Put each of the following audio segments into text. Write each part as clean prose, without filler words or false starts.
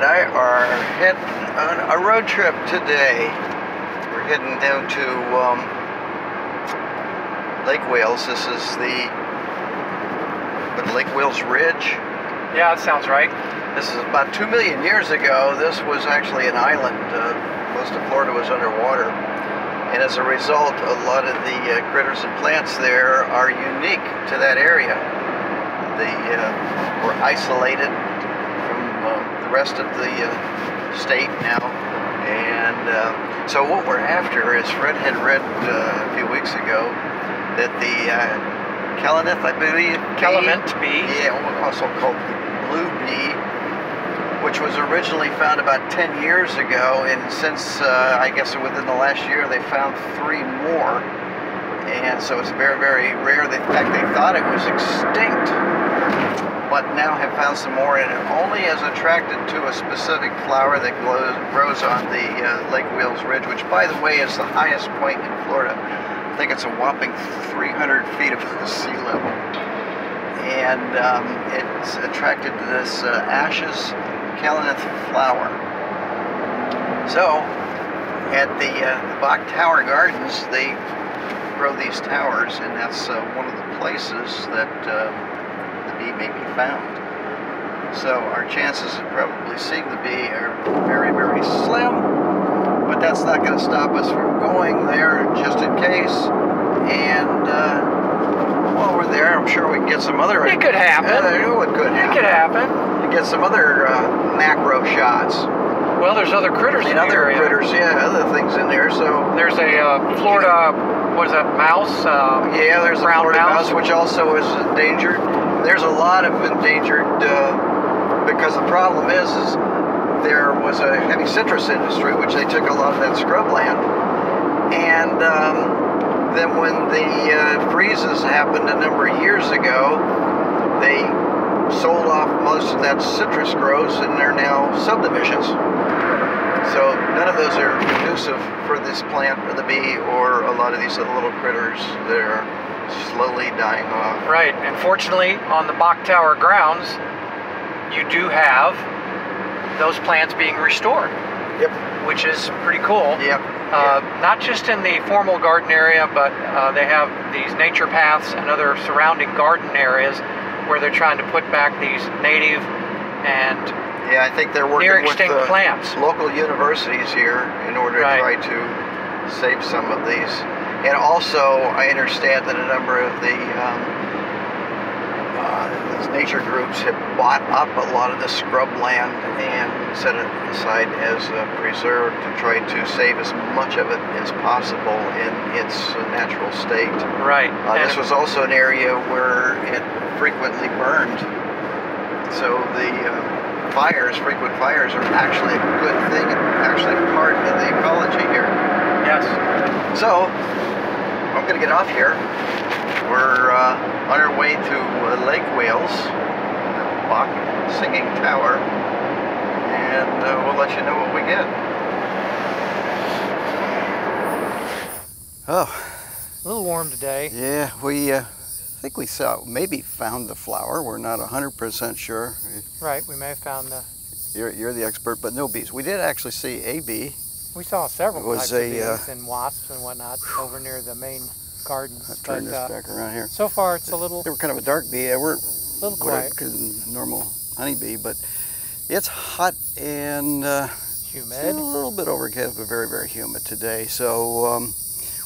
and I are heading on a road trip today. We're heading down to Lake Wales. This is the Lake Wales Ridge. Yeah, that sounds right. This is about 2 million years ago. This was actually an island. Most of Florida was underwater. And as a result, a lot of the critters and plants there are unique to that area. They were isolated from the rest of the state now. And so what we're after is, Fred had read a few weeks ago that the Calanith, I believe, Calamint bee. Yeah, also called the blue bee, which was originally found about 10 years ago, and since I guess within the last year they found 3 more, and so it's very, very rare. In fact, they thought it was extinct, but now have found some more, and it only is attracted to a specific flower that grows on the Lake Wales Ridge, which, by the way, is the highest point in Florida. I think it's a whopping 300 feet above the sea level, and it's attracted to this Ashes Calanith flower. So, at the Bok Tower Gardens, they grow these towers, and that's one of the places that the bee may be found. So, our chances of probably seeing the bee are very, very slim, but that's not going to stop us from going there just in case. And while we're there, I'm sure we can get some other... It could happen. It could happen. It could happen. Get some other macro shots. Well, there's other critters in the area. Other things in there. So there's a Florida, what is that, mouse? Yeah, there's a Florida mouse, which also is endangered. There's a lot of endangered because the problem is there was a heavy citrus industry, which they took a lot of that scrubland, and then when the freezes happened a number of years ago, they sold off most of that citrus groves, and they're now subdivisions. So none of those are conducive for this plant or the bee or a lot of these other little critters that are slowly dying off. Right, and fortunately on the Bok Tower grounds, you do have those plants being restored. Yep. Which is pretty cool. Yep. Not just in the formal garden area, but they have these nature paths and other surrounding garden areas where they're trying to put back these native and I think they're working near extinct with plants. Local universities here in order to try to save some of these. And also, I understand that a number of the these nature groups have bought up a lot of the scrub land and set it aside as preserved to try to save as much of it as possible in its natural state. Right. This was also an area where it frequently burned. So the frequent fires are actually a good thing and actually part of the ecology here. Yes. So, I'm going to get off here. We're on our way to Lake Wales, the Bok Singing Tower, and we'll let you know what we get. Oh. A little warm today. Yeah, we I think we maybe found the flower. We're not 100% sure. Right, we may have found the... You're the expert, but no bees. We did actually see a bee. We saw several types of bees and wasps and whatnot over near the main gardens. I'll turn this back around here. So far, it's a little... They were kind of a dark bee. They weren't a little quiet. Normal honeybee, but it's hot and humid. It's a little bit overcast, but very, very humid today. So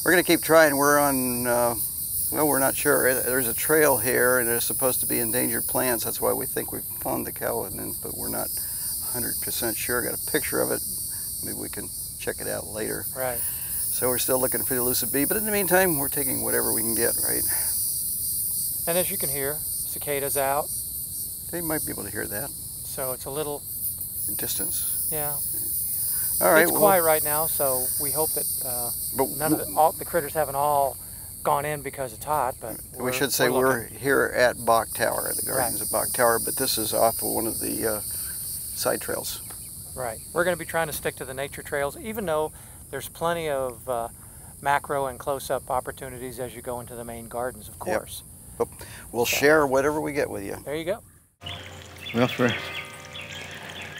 we're going to keep trying. We're on... well, we're not sure. There's a trail here, and there's supposed to be endangered plants. That's why we think we found the Calanith, but we're not 100% sure. Got a picture of it. Maybe we can check it out later. Right. So we're still looking for the elusive bee, but in the meantime, we're taking whatever we can get, right? And as you can hear, cicadas out. They might be able to hear that. So it's a little... distance. Yeah. All right. It's quiet right now, so we hope that the critters haven't all gone in because it's hot, but we should say we're here at Bok Tower, the gardens of Bok Tower, but this is off of one of the side trails. Right. We're going to be trying to stick to the nature trails, even though there's plenty of macro and close-up opportunities as you go into the main gardens, of course. Yep. We'll share whatever we get with you. There you go. Well, for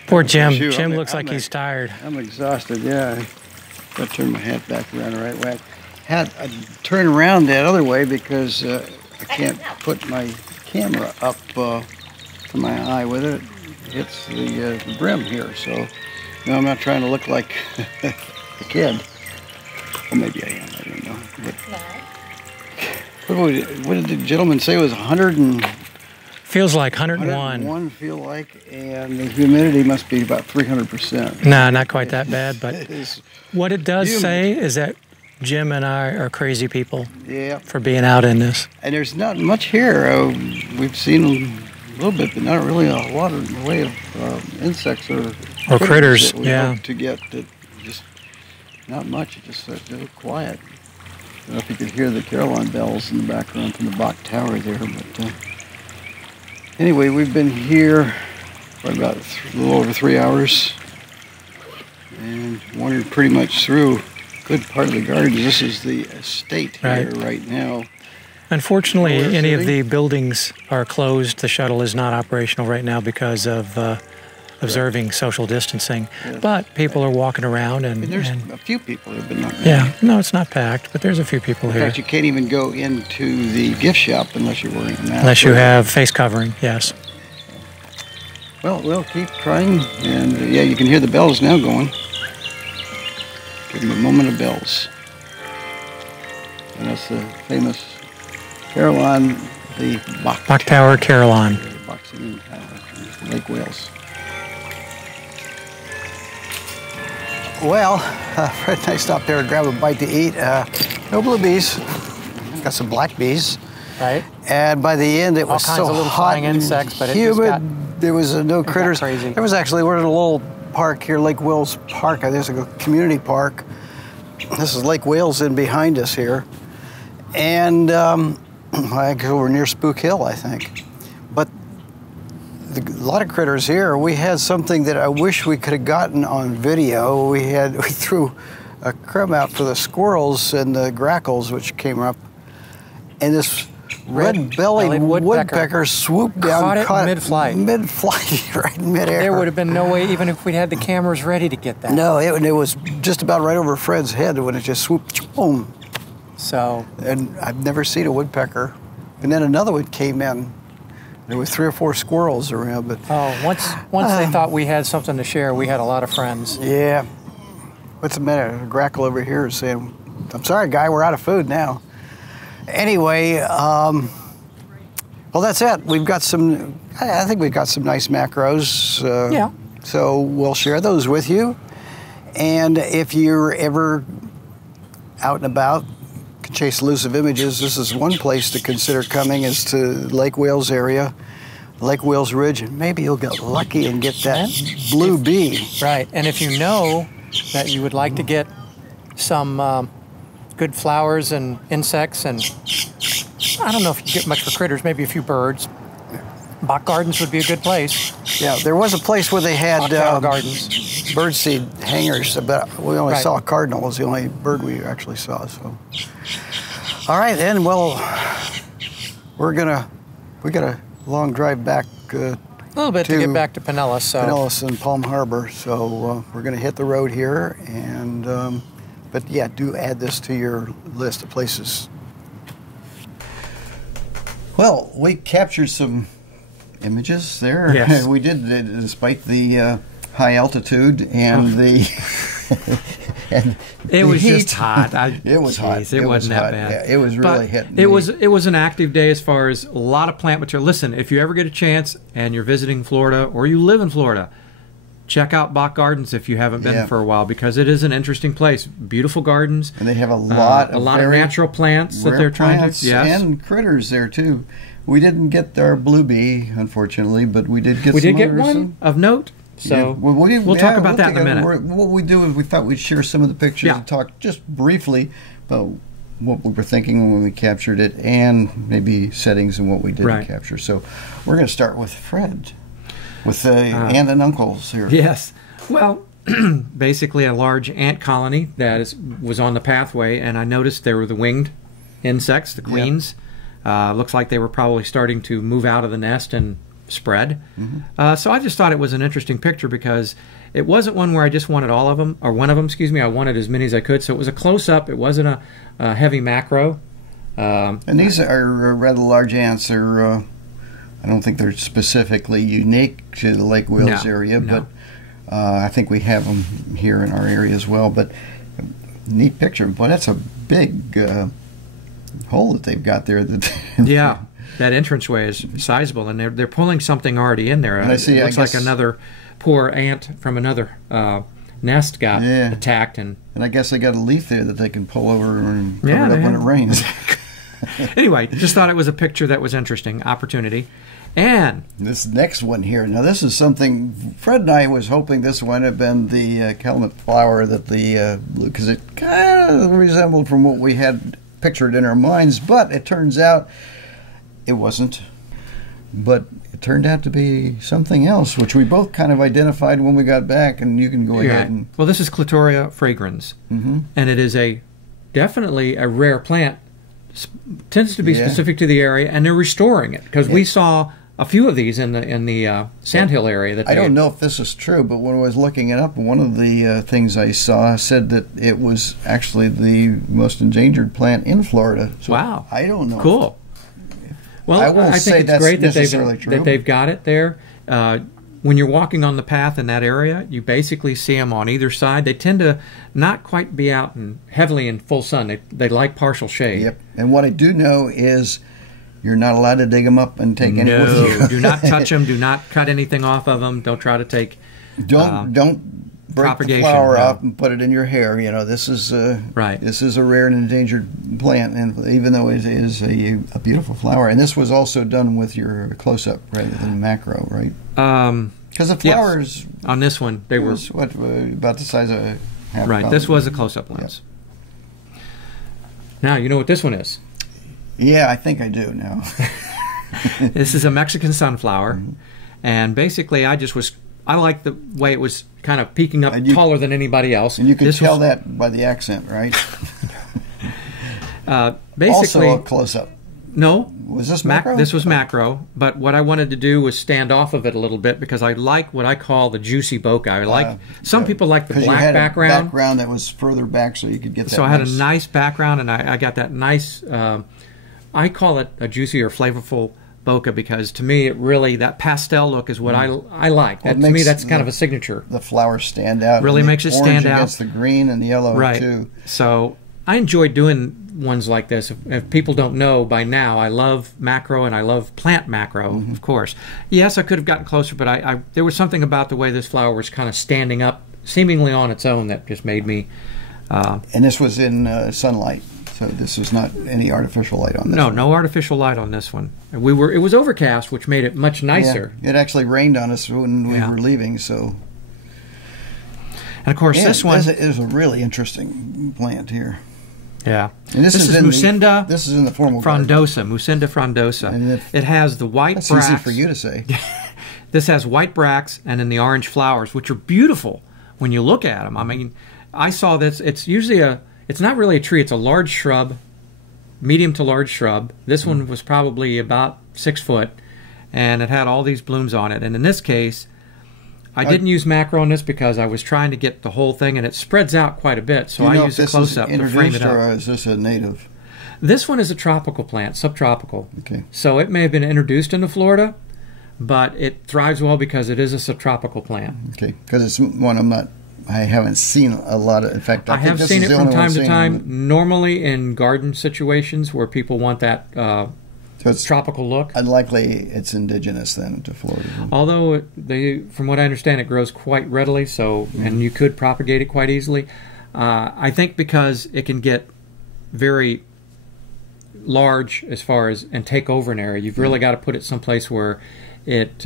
Poor Jim. Shoot, Jim looks like he's tired. I'm exhausted, yeah. Gotta turn my hat back around the right way. I turn around that other way because I can't put my camera up to my eye with it. It hits the brim here, so no, I'm not trying to look like a kid. Well, maybe I am, I don't know. But what did the gentleman say? It was 100 and... Feels like 101. 101 feel like, and the humidity must be about 300%. No, not quite that bad, but It is what it does humid. say is that Jim and I are crazy people Yeah. for being out in this. And there's not much here. We've seen a little bit, but not really a lot in the way of insects or critters, that we yeah. hope to get. That just not much. It just real quiet. I don't know if you could hear the Caroline bells in the background from the Bok Tower there, but anyway, we've been here for about a little over 3 hours and wandered pretty much through a good part of the gardens. This is the estate here right now. Unfortunately, any of the buildings are closed. The shuttle is not operational right now because of observing social distancing. Yes. But people are walking around and There's a few people who have been knocking. yeah, no, it's not packed, but there's a few people In here. fact, you can't even go into the gift shop unless you're wearing a mask. Unless you have face covering, yes. Well, we'll keep trying, and yeah, you can hear the bells now going. Give them a moment of bells. And that's the famous Caroline, the Bok Tower, Caroline. Boxing Lake Wales. Well, Fred and I stopped there to grab a bite to eat. No blue bees. Got some black bees. Right. And by the end, it was All kinds so of little hot flying and insects, but it just humid. got- There was no critters. crazy. There was actually, we're in a little park here, Lake Wales Park. There's a community park. This is Lake Wales in behind us here. And I guess we're near Spook Hill, I think. But a lot of critters here. We had something that I wish we could have gotten on video. We threw a crumb out for the squirrels and the grackles, which came up. And this red-bellied woodpecker swooped down, caught it mid-flight. Mid-flight, right in midair. There would have been no way, even if we'd had the cameras ready to get that. No, it was just about right over Fred's head when it just swooped, boom. So. And I've never seen a woodpecker. And then another one came in. There was 3 or 4 squirrels around, but... Oh, once they thought we had something to share, we had a lot of friends. Yeah. What's the matter? A grackle over here is saying, I'm sorry, guy, we're out of food now. Anyway, well, that's it. We've got some, I think we've got some nice macros. Yeah. So we'll share those with you. And if you're ever out and about, can chase elusive images, this is one place to consider coming, is to Lake Wales area, Lake Wales Ridge, and maybe you'll get lucky and get that blue bee. Right, and if you know that you would like to get some good flowers and insects, and I don't know if you get much for critters, maybe a few birds, Bok Gardens would be a good place. Yeah, there was a place where they had Gardens. birdseed hangers, but we only saw a cardinal was the only bird we actually saw. So, all right then. Well, we got a long drive back. A little bit to get back to Pinellas. So. Pinellas and Palm Harbor. So we're gonna hit the road here, and but yeah, do add this to your list of places. Well, we captured some images there. Yes. We did, despite the high altitude and the and it was heat. just hot. It was hot. It wasn't that hot. bad. Yeah, it was really hitting. It was an active day as far as a lot of plant material. Listen, if you ever get a chance and you're visiting Florida or you live in Florida, check out Bok Gardens if you haven't been for a while, because it is an interesting place. Beautiful gardens, and they have a lot of natural plants that they're trying to and critters there too. We didn't get our blue bee, unfortunately, but we did get. We some did get others. one of note. So yeah, we'll talk about that in a minute. What we do is we thought we'd share some of the pictures and talk just briefly about what we were thinking when we captured it, and maybe settings and what we didn't capture. So we're going to start with Fred, with the aunt and uncles here. Yes. Well, basically a large ant colony that was on the pathway, and I noticed there were the winged insects, the queens. Looks like they were probably starting to move out of the nest and spread. So I just thought it was an interesting picture because it wasn't one where I just wanted all of them, or one of them, excuse me. I wanted as many as I could. So it was a close-up. It wasn't a heavy macro. And these are rather large ants. They're, I don't think they're specifically unique to the Lake Wales area, but I think we have them here in our area as well. But neat picture. Boy, that's a big hole that they've got there. Yeah, that entranceway is sizable, and they're pulling something already in there. And I see, it looks like another poor ant from another nest got attacked. And I guess they got a leaf there that they can pull over and cover it up when it rains. Anyway, just thought it was a picture that was interesting. Opportunity. And this next one here, now this is something Fred and I was hoping this might have been the calumet flower that because it kind of resembled from what we had pictured in our minds, but it turns out it wasn't. But it turned out to be something else, which we both kind of identified when we got back, and you can go ahead and... Well, this is Clitoria Fragrance, and it is definitely a rare plant. Tends to be specific to the area, and they're restoring it because we saw a few of these in the Sandhill area. That I don't know if this is true, but when I was looking it up, one of the things I saw said that it was actually the most endangered plant in Florida. So wow! I don't know. Cool. Well, I think it's great that they've got it there. When you're walking on the path in that area, you basically see them on either side. They tend to not quite be out heavily in full sun. They like partial shade. Yep. And what I do know is you're not allowed to dig them up and take any with you. Do not touch them. Do not cut anything off of them. Don't try to take. Don't break the flower off and put it in your hair. You know, this is right. This is a rare and endangered plant, and even though it is a beautiful flower, and this was also done with your close-up rather than macro, right? Because the flowers on this one, they were about the size of a half right. pound. This was a close-up lens. Yeah. Now you know what this one is. Yeah, I think I do now. This is a Mexican sunflower, and basically, I like the way it was kind of peeking up taller than anybody else. And you can tell that by the accent, right? Basically, also a close-up. No. Was this macro? This was macro, but what I wanted to do was stand off of it a little bit because I like what I call the juicy bokeh. I like some people like the black background. A background that was further back, so you could get that. So I had a nice background, and I got that nice. I call it a juicy or flavorful bokeh because to me, that pastel look is what I like. To me, that's kind of a signature. The flowers stand out. Really makes it stand out against the green and the yellow too. So I enjoy doing ones like this. If people don't know by now, I love macro and I love plant macro, of course. Yes, I could have gotten closer, but there was something about the way this flower was kind of standing up, seemingly on its own, that just made me. And this was in sunlight, so this was not any artificial light on this. No artificial light on this one. It was overcast, which made it much nicer. Yeah, it actually rained on us when we were leaving, so. And of course, this one is a really interesting plant here. Yeah, and this is Mucinda. This is in the formal frondosa. Garden. Mucinda frondosa. And it has the white that's bracts. Easy for you to say. This has white bracts and then the orange flowers, which are beautiful when you look at them. I mean, I saw this. It's usually it's not really a tree. It's a large shrub, medium to large shrub. This one was probably about 6 foot, and it had all these blooms on it. And in this case, I didn't use macro on this because I was trying to get the whole thing, and it spreads out quite a bit, so I used a close-up to frame it up. Or is this a native? This one is a tropical plant, subtropical. Okay. So it may have been introduced into Florida, but it thrives well because it is a subtropical plant. Okay, because it's one I haven't seen a lot of. In fact, I have seen it from time to time, normally in garden situations where people want that so it's tropical look. Unlikely it's indigenous then to Florida. Although from what I understand, it grows quite readily, so and you could propagate it quite easily. I think because it can get very large as far as and take over an area, you've really got to put it someplace where it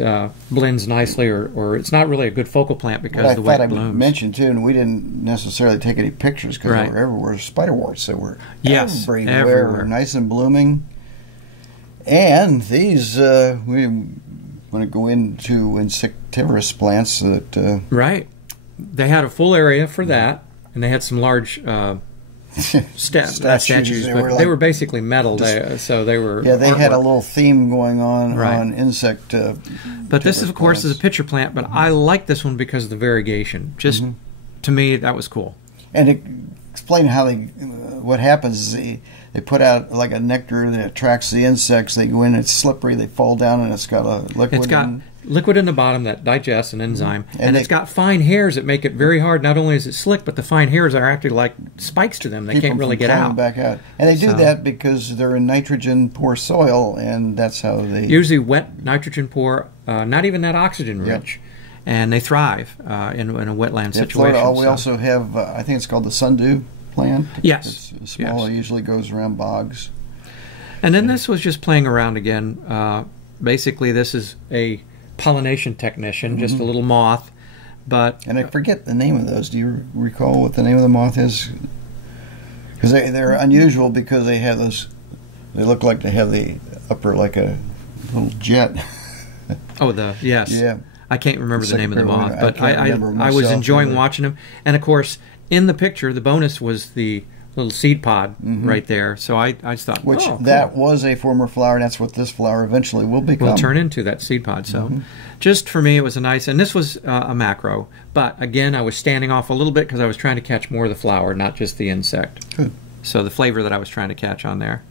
blends nicely, or it's not really a good focal plant because of the way it blooms. I mentioned too, and we didn't necessarily take any pictures because they were everywhere. Spiderworts that were everywhere, nice and blooming. And these, we want to go into insectivorous plants that... right. They had a full area for that, and they had some large statues, but they were basically metal. So they were. Yeah, they had a artwork. little theme going on insect. But this, of course, is a pitcher plant. But I like this one because of the variegation. Just to me, that was cool. And explain how what happens is they put out like a nectar that attracts the insects. They go in, it's slippery, they fall down, and it's got a liquid. It's got liquid in the bottom that digests an enzyme, and it's got fine hairs that make it very hard. Not only is it slick, but the fine hairs are actually like spikes to them. They can't really get out. Back out. And they do that because they're in nitrogen-poor soil, and that's how they... Usually wet, nitrogen-poor, not even that oxygen-rich. And they thrive in a wetland situation. Florida, we also have, I think it's called the sundew plant. Yes. It's small. It usually goes around bogs. And then this was just playing around again. Basically, this is a pollination technician, just a little moth. And I forget the name of those. Do you recall what the name of the moth is? Because they're unusual because they have those... They look like they have the upper like a little jet. Yes. Yeah. I can't remember the name of the moth, but I was enjoying watching them. And of course, in the picture, the bonus was the little seed pod right there. So I just thought, cool. That was a former flower, and that's what this flower eventually will become. Will turn into that seed pod. So just for me, it was a nice, and this was a macro. But again, I was standing off a little bit because I was trying to catch more of the flower, not just the insect. Good. So the flavor that I was trying to catch on there.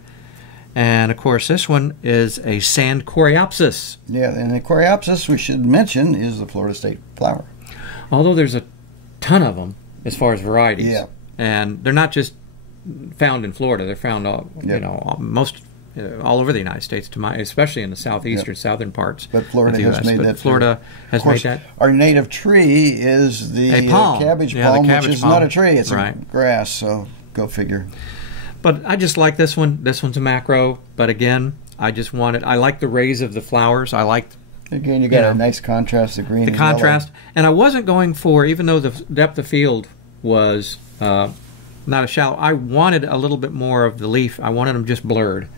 And, of course, this one is a sand coreopsis. Yeah, and the coreopsis, we should mention, is the Florida state flower. Although there's a ton of them as far as varieties. Yeah. And they're not just found in Florida. They're found all over the United States, especially in the southeastern, southern parts but Florida of the has U.S. made that. Florida has made that. Our native tree is the palm. cabbage Yeah, palm, the cabbage which is palm. not a tree. It's Right. a grass, so go figure. But I just like this one. This one's a macro. But again, I like the rays of the flowers. I like... Again, you got a nice contrast, the green and contrast. yellow. And I wasn't going for, even though the depth of field was not a shallow, I wanted a little bit more of the leaf. I wanted them just blurred.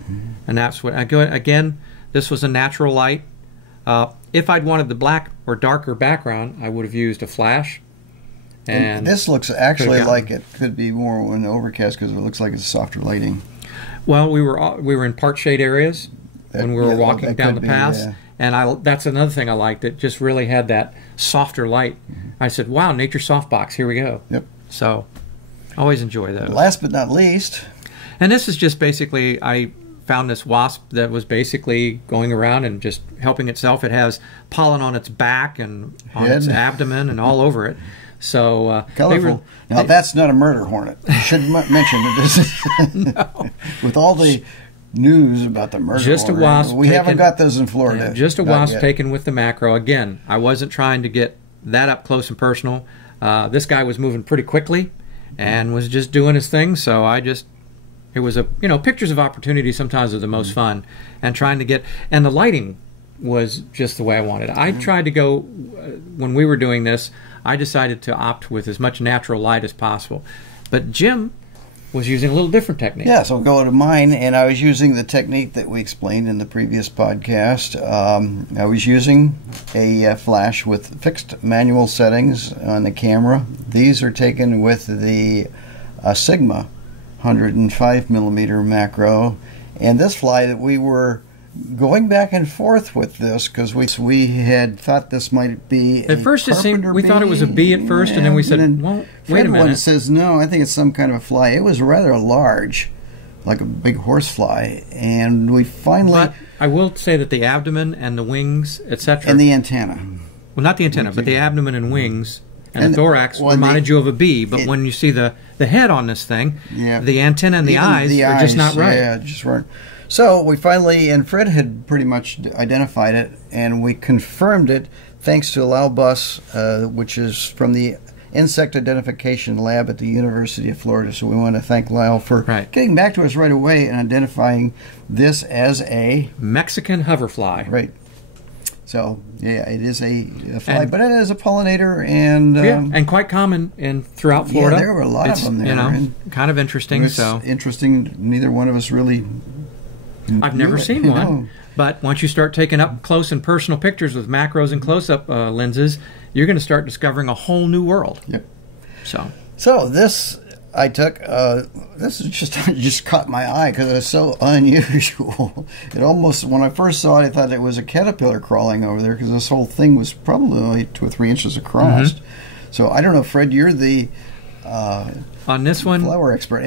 And that's what... Again, this was a natural light. If I'd wanted the black or darker background, I would have used a flash. And this looks actually like it could be more in the overcast because it looks like it's softer lighting. Well, we were in part shade areas when we were walking down the paths, and that's another thing I liked. It just really had that softer light. I said, "Wow, nature softbox, here we go." Yep. So, always enjoy those. Last but not least, and this is just basically I found this wasp that was basically going around and just helping itself. It has pollen on its back and on its abdomen and all over it. So colorful. Now that's not a murder hornet. I should mention that with all the news about the murder hornet. A wasp. We haven't got those in Florida. Yeah, just a wasp taken with the macro. Again, I wasn't trying to get that up close and personal. This guy was moving pretty quickly and was just doing his thing. So it was pictures of opportunity sometimes are the most fun, and trying to get, and the lighting was just the way I wanted. I tried to go, when we were doing this, I decided to opt with as much natural light as possible. But Jim was using a little different technique. Yeah, so I'll go to mine, and I was using the technique that we explained in the previous podcast. I was using a flash with fixed manual settings on the camera. These are taken with the Sigma 105 millimeter macro, and this fly that we were going back and forth with this because we had thought this might be at first it seemed we thought it was a bee at first, and then we said, well, wait a minute. One says no, I think it's some kind of a fly. It was rather large, like a big horsefly, and we finally. But I will say that the abdomen and the wings, etc., and the antenna. Well, not the antenna, but the abdomen and wings. And the thorax reminded you of a bee, but when you see the head on this thing, the antenna and the eyes are just not right. Yeah, just weren't. So we finally, and Fred had pretty much identified it, and we confirmed it thanks to Lal Bus, which is from the Insect Identification Lab at the University of Florida. So we want to thank Lal for getting back to us right away and identifying this as a Mexican hoverfly. Right. So, yeah, it is a fly, but it is a pollinator, and quite common throughout Florida. Yeah, there were a lot of them there. Kind of interesting. So interesting. Neither one of us really. I've never seen one, but once you start taking up close and personal pictures with macros and close-up lenses, you're going to start discovering a whole new world. Yep. So this I took, this is just caught my eye because it was so unusual. It almost, when I first saw it, I thought it was a caterpillar crawling over there because this whole thing was probably only 2 or 3 inches across. So I don't know, Fred, you're the on this one flower expert.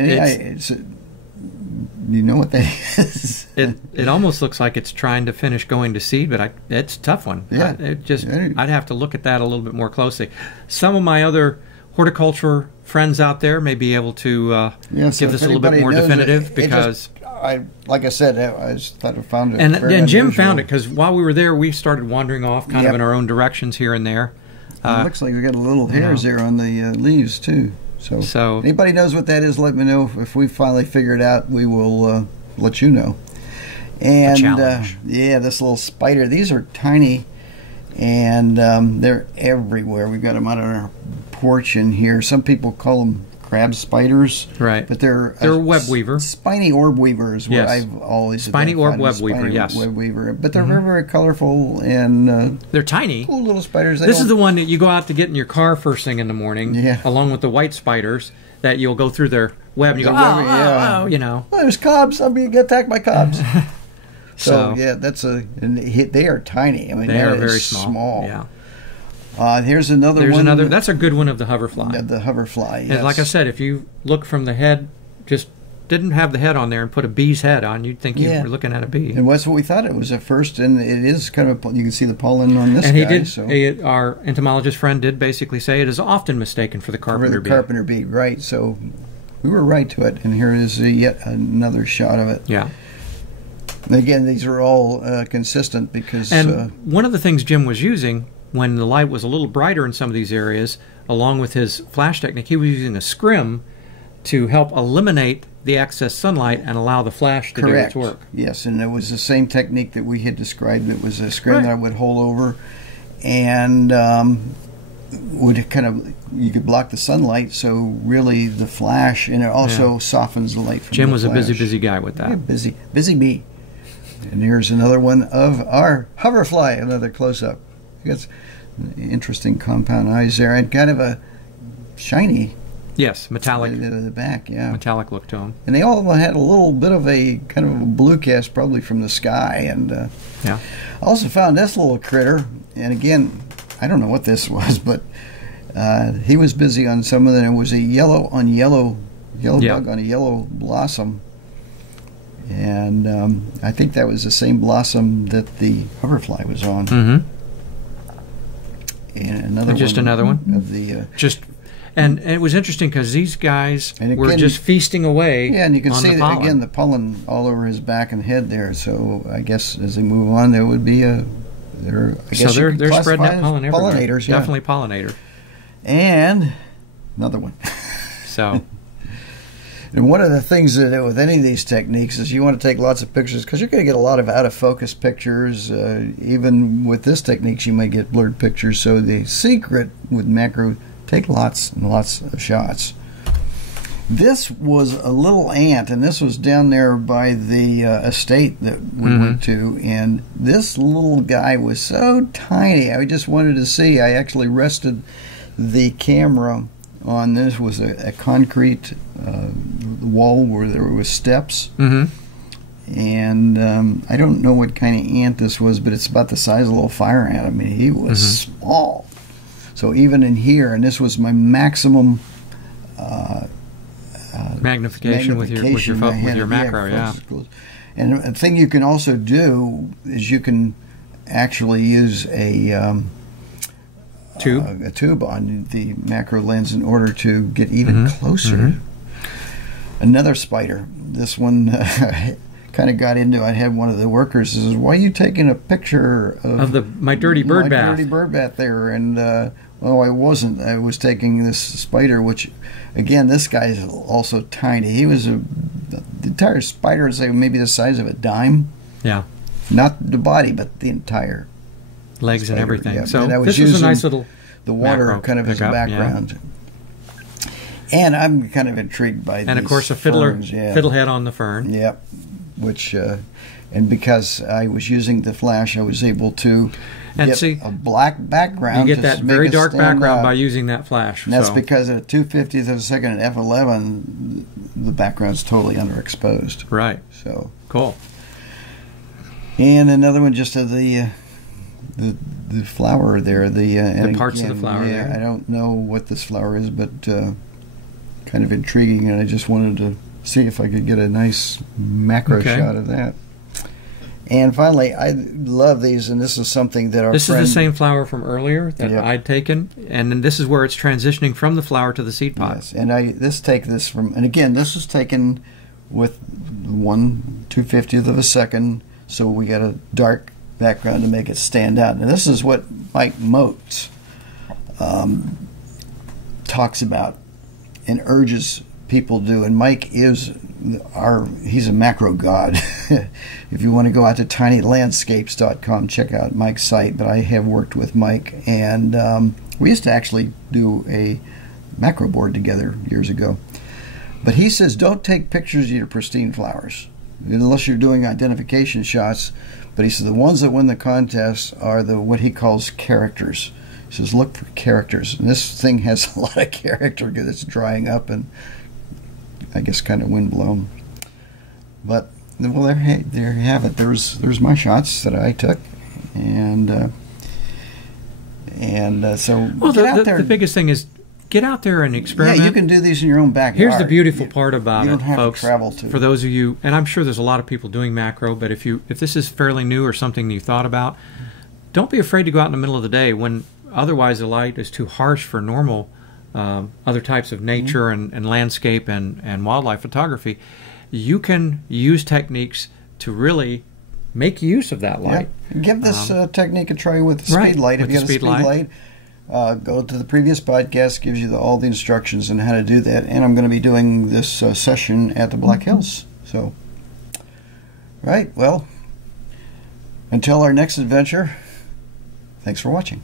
You know what that is? It almost looks like it's trying to finish going to seed, but it's a tough one. Yeah. I'd have to look at that a little bit more closely. Some of my other horticulture friends out there may be able to give this a little bit more definitive because like I said, I just thought I found it. And then Jim found it because while we were there, we started wandering off kind of in our own directions here and there. It looks like we got a little hairs there on the leaves too. So anybody knows what that is, let me know. If we finally figure it out, we will let you know. And yeah, this little spider. These are tiny, and they're everywhere. We've got them out on our porch in here. Some people call them crab spiders, right? But they're web weaver, spiny orb weavers. Yes, I've always spiny orb web weaver. Yes, web weaver. But they're very, very colorful and they're tiny, cool little spiders. This is the one that you go out to get in your car first thing in the morning, along with the white spiders that you'll go through their web and you go, oh, you know, there's cobs. I'm being attacked by cobs. So yeah, they are tiny. I mean, they are very small. Yeah. Here's another one. That's a good one of the hoverfly. The hoverfly, yes. And like I said, if you look from the head, just didn't have the head on there and put a bee's head on, you'd think you were looking at a bee. And that's what we thought it was at first, and it is kind of, you can see the pollen on this and guy. Our entomologist friend did basically say it is often mistaken for the carpenter bee. Carpenter bee, right. So we were right to it, and here is yet another shot of it. Yeah. And again, these are all consistent because... And one of the things Jim was using when the light was a little brighter in some of these areas, along with his flash technique, he was using a scrim to help eliminate the excess sunlight and allow the flash to do its work. Yes, and it was the same technique that we had described. It was a scrim that I would hold over and would kind of, you could block the sunlight, so really the flash, and it also softens the light from Jim the was flash. a busy guy with that. Yeah, busy bee. And here's another one of our hoverfly, another close-up. It's interesting compound eyes there, and kind of a shiny. Yes, metallic. At the back, yeah. Metallic look to them. And they all had a little bit of a kind of a blue cast, probably from the sky. And I also found this little critter, and again, I don't know what this was, but he was busy on some of them. It was a yellow bug on a yellow blossom. And I think that was the same blossom that the hoverfly was on. Mm-hmm. And another one of the and it was interesting because these guys were just feasting away. Yeah, and you can on see the pollen. Again the pollen all over his back and head there. So I guess as they move on, there would be they're spreading that pollen everywhere. Pollinators, definitely pollinators. And another one. So. And one of the things that with any of these techniques is you want to take lots of pictures because you're going to get a lot of out-of-focus pictures. Even with this techniques, you may get blurred pictures. So the secret with macro, take lots and lots of shots. This was a little ant, and this was down there by the estate that we went to. And this little guy was so tiny. I just wanted to see. I actually rested the camera on this was a concrete wall where there was steps, and I don't know what kind of ant this was, but it's about the size of a little fire ant. I mean, he was small. So even in here, and this was my maximum magnification with your macro, And a thing you can also do is you can actually use a tube on the macro lens in order to get even closer. Another spider. This one kind of got into. I had one of the workers says, "Why are you taking a picture of my dirty bird bath? My dirty bird bath there?" And well, I wasn't. I was taking this spider, which, again, this guy is also tiny. He was the entire spider is like maybe the size of a dime. Yeah. Not the body, but the entire legs spider, and everything. Yeah. So and this was a nice little the water kind of as a background. Yeah. And I'm kind of intrigued by and of course a fiddlehead on the fern. Yep. which and because I was using the flash, I was able to get a black background. You get that very dark background by using that flash. And that's because at 2/50th of a second at f11, the background's totally underexposed. Right. So cool. And another one, just of the flower there. The parts of the flower there. I don't know what this flower is, but kind of intriguing, and I just wanted to see if I could get a nice macro shot of that. And finally, I love these, and this is something that This is the same flower from earlier that I'd taken, and then this is where it's transitioning from the flower to the seed pod. Yes, and and again, this is taken with 1/250th of a second, so we got a dark background to make it stand out. And this is what Mike Motes talks about and urges people to do. And Mike is he's a macro god. If you want to go out to tinylandscapes.com, check out Mike's site. But I have worked with Mike, and we used to actually do a macro board together years ago. But he says don't take pictures of your pristine flowers unless you're doing identification shots. But he says the ones that win the contest are what he calls characters. He says look for characters, and this thing has a lot of character because it's drying up and I guess kind of windblown. But well, there you have it. There's my shots that I took, and so get out there. The biggest thing is get out there and experiment. Yeah, you can do these in your own backyard. Here's the beautiful part about it, folks. You don't have to travel to. For those of you, and I'm sure there's a lot of people doing macro, but if this is fairly new or something you thought about, don't be afraid to go out in the middle of the day when otherwise the light is too harsh for normal other types of nature and landscape and wildlife photography. You can use techniques to really make use of that light. Yeah. Give this technique a try with the speed light. If you have a speed light, go to the previous podcast, gives you all the instructions on how to do that. And I'm going to be doing this session at the Black Hills. So, right, well, until our next adventure, thanks for watching.